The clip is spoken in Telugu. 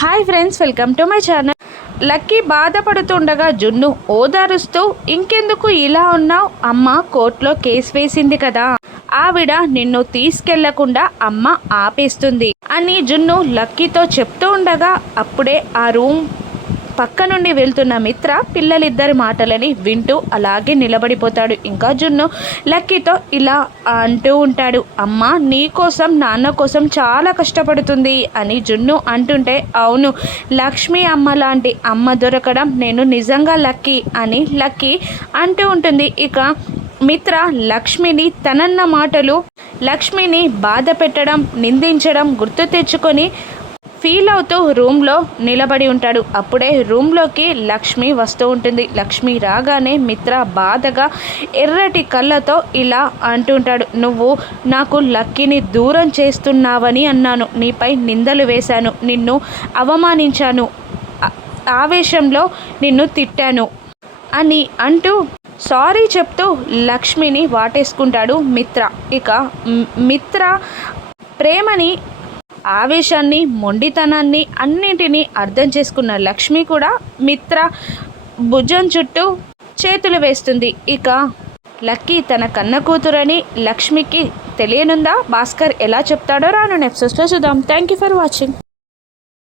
Hi friends welcome to my channel. Lucky బాధపడుతుండగా Junnu ఓదారుస్తూ ఇంకెందుకు ఇలా ఉన్నావు? అమ్మ కోర్టులో కేసు వేసింది కదా. ఆవిడ నిన్ను తీసుకెళ్ళకుండా అమ్మ ఆపేస్తుంది అని జున్ను లక్కీతో చెప్తూ ఉండగా అప్పుడే ఆ రూమ్ పక్క నుండి వెళ్తున్న మిత్ర పిల్లలిద్దరి మాటలని వింటూ అలాగే నిలబడిపోతాడు. ఇంకా జున్ను లక్కీతో ఇలా అంటూ ఉంటాడు అమ్మ నీ కోసం నాన్న కోసం చాలా కష్టపడుతుంది అని జున్ను అంటుంటే అవును లక్ష్మి అమ్మ లాంటి అమ్మ దొరకడం నేను నిజంగా లక్కీ అని లక్కీ అంటూ ఉంటుంది. ఇక మిత్ర లక్ష్మిని తనన్న మాటలు లక్ష్మిని బాధ పెట్టడం నిందించడం గుర్తు తెచ్చుకొని ఫీల్ అవుతూ రూమ్లో నిలబడి ఉంటాడు. అప్పుడే రూమ్లోకి లక్ష్మి వస్తూ ఉంటుంది. లక్ష్మి రాగానే మిత్ర బాధగా ఎర్రటి కళ్ళతో ఇలా అంటుంటాడు నువ్వు నాకు లక్కీని దూరం చేస్తున్నావని అన్నాను. నీపై నిందలు వేశాను. నిన్ను అవమానించాను. ఆవేశంలో నిన్ను తిట్టాను అని అంటూ సారీ చెప్తూ లక్ష్మిని వాటేసుకుంటాడు మిత్ర. ఇక మిత్ర ప్రేమని ఆవేశాన్ని మొండితనాన్ని అన్నింటినీ అర్థం చేసుకున్న లక్ష్మి కూడా మిత్ర భుజం చుట్టూ చేతులు వేస్తుంది. ఇక లక్కీ తన కన్న కూతురని లక్ష్మికి తెలియనుందా? భాస్కర్ ఎలా చెప్తాడో రాను నెప్సెస్లో చూద్దాం. Thank you for watching